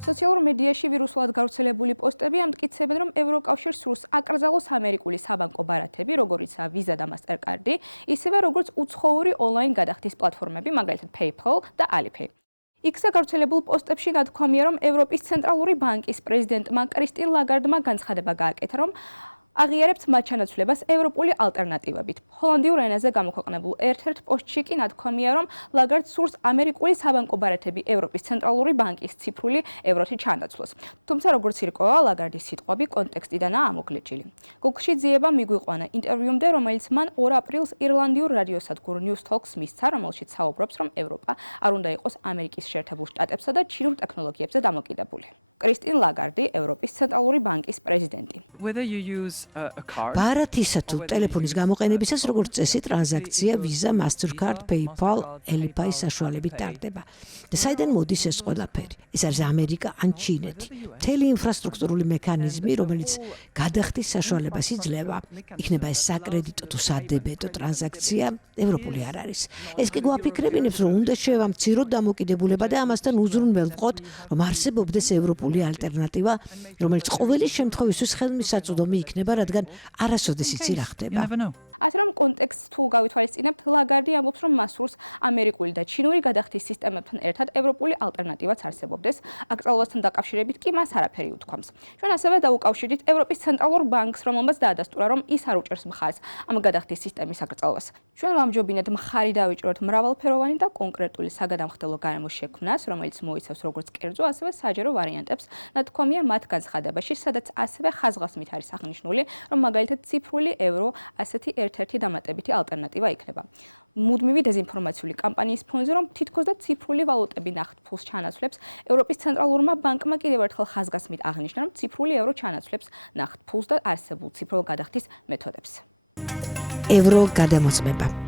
სოციალურ მედიაში ვირუსულად გავრცელებული პოსტები ამტკიცებენ, რომ ევროკავშირს სურს აკრძალოს ამერიკული საბანკო ბარათები, როგორიცაა Visa და Mastercard, ისევე როგორც უცხოური ონლაინ გადახდის პლატფორმები, მაგალითად PayPal და Alipay. X-ზე გავრცელებულ პოსტებში ნათქვამია, რომ ევროპის ცენტრალური ბანკის პრეზიდენტმა კრისტინ ლაგარდმა განცხადება გააკეთა, რომ აღიარებთ მათ ჩანაცვლებას ევროპული ალტერნატივებით. ჰოლანდიურ ენაზე გამოქვეყნებულ ერთ-ერთ პოსტში კი ნათქვამია, რომ ლაგარდს სურს ამერიკული საბანკო ბარათები ევროპის ცენტრალური ბანკის ციფრული ევროთი ჩანაცვლოს. თუმცა როგორც ირკვევა, ლაგარდის სიტყვები კონტექსტიდანაა ამოგლეჯილი. გუგლში ძიება მიგვიყვანა ინტერვიუმდე, რომელიც მან 2 აპრილს ირლანდიურ რადიოსადგურ News Talks მისცა, რომელშიც საუბრობს, რომ ევროპა არ უნდა იყოს ამერიკის შეერთებულ შტატებსა და ჩინურ ტექნოლოგიებზე დამოკიდებული. კრისტინ ლაგარდი, ევროპის ცენტრალური ბანკის პრეზიდენტი. ბარათისა თუ ტელეფონის გამოყენებისას როგორც წესი ტრანზაქცია Visa, Mastercard, PayPal, Alipay საშუალებით ტარდება. და საიდან მოდის ეს ყველაფერი? ეს არის ამერიკა ან ჩინეთი. მთელი ინფრასტრუქტურული მექანიზმი, რომელიც გადახდის საშუალებას იძლევა, იქნება ეს საკრედიტო თუ სადებეტო ტრანზაქცია, ევროპული არ არის. ეს კი გვაფიქრებინებს, რომ უნდა შევამციროთ დამოკიდებულება და ამასთან უზრუნველყოთ, რომ არსებობდეს ევროპული ალტერნატივა, რომელიც ყოველი შემთხვევისთვის ხელმისაწვდომი იქნება, რადგან არასოდეს იცი რა ხდება. ასე რომ კონტექსტს თუ გავითვალისწინებთ, ლაგარდი ამბობს, რომ მას სურს ამერიკული და ჩინური გადახდის სისტემებთან ერთად ევროპული ალტერნატივაც არსებობდეს. აკრძალვასთან დაკავშირებით კი მას არაფერი უთქვამს. ჩვენ ასევე დაუკავშირდით ევროპის ცენტრალურ ბანკს, რომელმაც დაადასტურა, რომ ის არ უჭერს მხარს ამ გადახდის სისტემის აკრძალვას. ჩვენ ვამჯობინეთ მხარი დავიჭროთ მრავალფეროვანი და კონკრეტული საგადამხდელო გარემოს შექმნას, რომელიც მოიცავს როგორც კერძო, ასევე საჯარო ვარიანტებს. ნათქვამია მათ განცხადებაში, სადაც ასევე ხაზგასმით არის აღნიშნული, რომ მაგალითად ციფრული ევრო ასეთი ერთ-ერთი დამატებითი ალტერნატივა იქნება. მუდმივი დეზინფორმაციული კამპანიის ფონზე, რომ თითქოს და ციფრული ვალუტები ნახთ ფულს ჩანაცვლებს, ევროპის ცენტრალურმა ბანკმა კიდევ ერთხელ ხაზგასმით აღნიშნა, რომ ციფრული ევრო ჩანაცვლებს ნახთ ფულს და არსებულ ციფრულ გადახდის მეთოდებს. ევრო გადამოწმება.